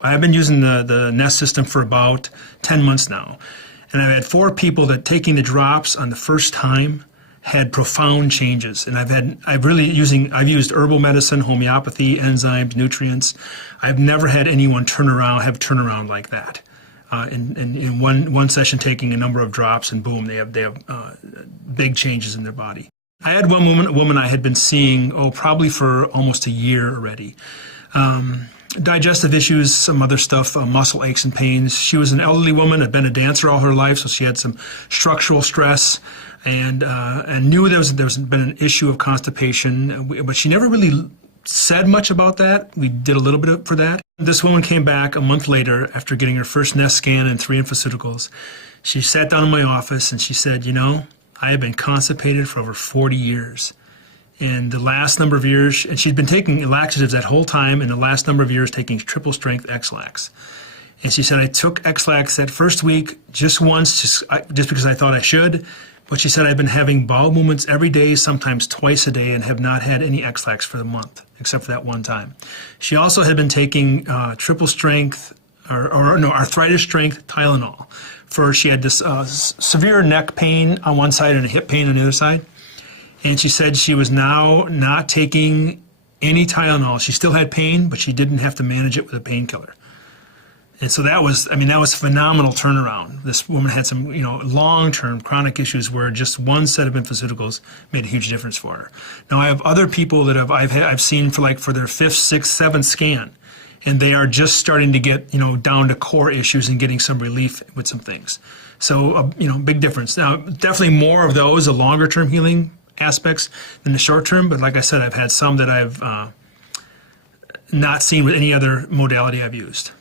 I've been using the NES system for about 10 months now. And I've had 4 people that taking the drops on the first time had profound changes. And I've used herbal medicine, homeopathy, enzymes, nutrients. I've never had anyone have turnaround like that. In one session taking a number of drops, and boom, they have big changes in their body. I had one woman I had been seeing, probably for almost a year already. Digestive issues, some other stuff, muscle aches and pains. She was an elderly woman, had been a dancer all her life, so she had some structural stress, and knew there was been an issue of constipation, but she never really said much about that. We did a little bit for that. This woman came back a month later after getting her first NES scan and 3 infoceuticals. She sat down in my office and she said, I have been constipated for over 40 years. And the last number of years, and she'd been taking laxatives that whole time, and the last number of years taking triple strength X-Lax. And she said, I took X-Lax that first week just once, just because I thought I should. But she said, I've been having bowel movements every day, sometimes twice a day, and have not had any X-Lax for the month, except for that one time. She also had been taking triple strength, arthritis strength Tylenol. She had this severe neck pain on one side and a hip pain on the other side. And she said she was now not taking any Tylenol. She still had pain, but she didn't have to manage it with a painkiller. And so that was a phenomenal turnaround. This woman had some, long-term chronic issues where just one set of infoceuticals made a huge difference for her. Now I have other people that I've seen for their 5th, 6th, 7th scan, and they are just starting to get, down to core issues and getting some relief with some things. So, big difference. Now, definitely more of those, the longer-term healing aspects than the short-term, but like I said, I've had some that I've not seen with any other modality I've used.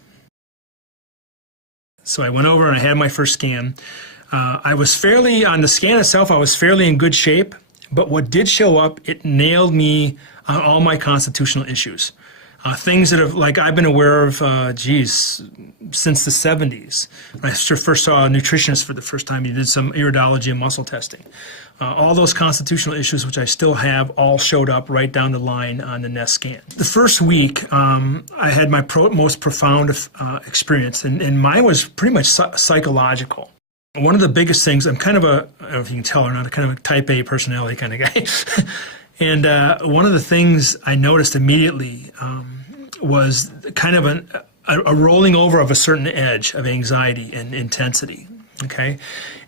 So I went over and I had my first scan. On the scan itself, I was fairly in good shape, but what did show up, it nailed me on all my constitutional issues. Things that I've been aware of, since the 70s. I first saw a nutritionist for the first time. He did some iridology and muscle testing. All those constitutional issues, which I still have, all showed up right down the line on the NES scan. The first week, I had my most profound experience, and mine was pretty much psychological. One of the biggest things, I'm kind of I don't know if you can tell or not, kind of a type A personality kind of guy. And one of the things I noticed immediately was kind of a rolling over of a certain edge of anxiety and intensity, okay?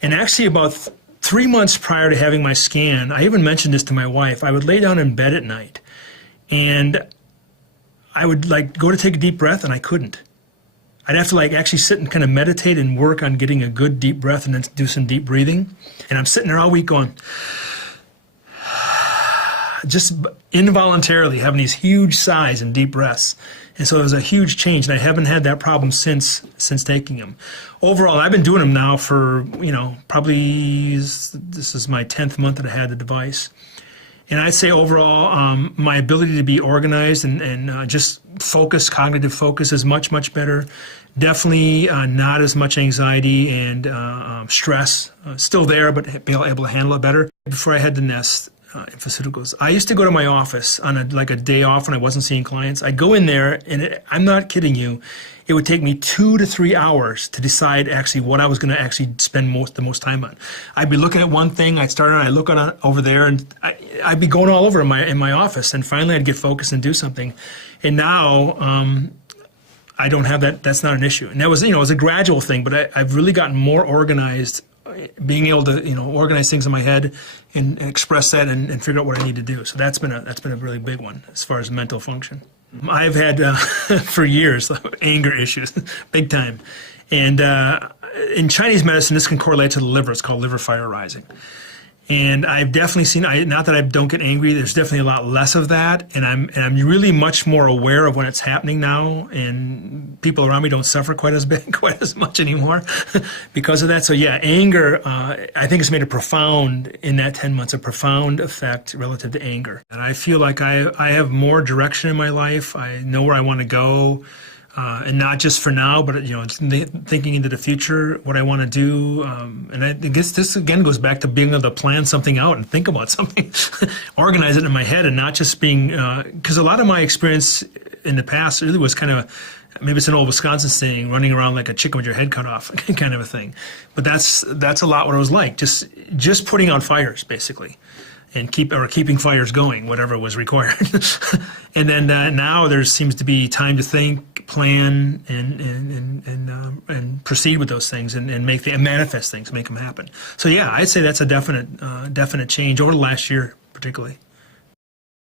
And actually about 3 months prior to having my scan, I even mentioned this to my wife, I would lay down in bed at night and I would go to take a deep breath and I couldn't. I'd have to actually sit and kind of meditate and work on getting a good deep breath and then do some deep breathing. And I'm sitting there all week going, just involuntarily having these huge sighs and deep breaths. And so it was a huge change, and I haven't had that problem since taking them. Overall, I've been doing them now for, probably this is my 10th month that I had the device. And I'd say overall, my ability to be organized and just cognitive focus is much, much better. Definitely not as much anxiety and stress. Still there, but be able to handle it better. Before I had the NES infoceuticals, I used to go to my office on a day off when I wasn't seeing clients. I'd go in there, and I'm not kidding you, it would take me 2 to 3 hours to decide actually what I was going to actually spend the most time on. I'd be looking at one thing, I'd look on over there, and I'd be going all over in my office, and finally I'd get focused and do something. And now I don't have that. That's not an issue. And that was, it was a gradual thing, but I've really gotten more organized, being able to, organize things in my head and express that and figure out what I need to do. So that's been a really big one as far as mental function. I've had for years anger issues, big time, and in Chinese medicine this can correlate to the liver. It's called liver fire rising. And I've definitely seen, not that I don't get angry, there's definitely a lot less of that, and I'm really much more aware of when it's happening now, and people around me don't suffer quite as much anymore because of that. So yeah, anger, I think it's made in that 10 months, a profound effect relative to anger. And I feel like I have more direction in my life. I know where I want to go. And not just for now, but thinking into the future, what I want to do. And I guess this again goes back to being able to plan something out and think about something, organize it in my head, and not just being because a lot of my experience in the past really was kind of maybe it's an old Wisconsin saying, running around like a chicken with your head cut off, kind of a thing. But that's a lot what it was like, just putting out fires, basically, and keeping fires going, whatever was required. And then now there seems to be time to think, plan, and proceed with those things, and manifest things, make them happen. So yeah, I'd say that's a definite change over the last year, particularly.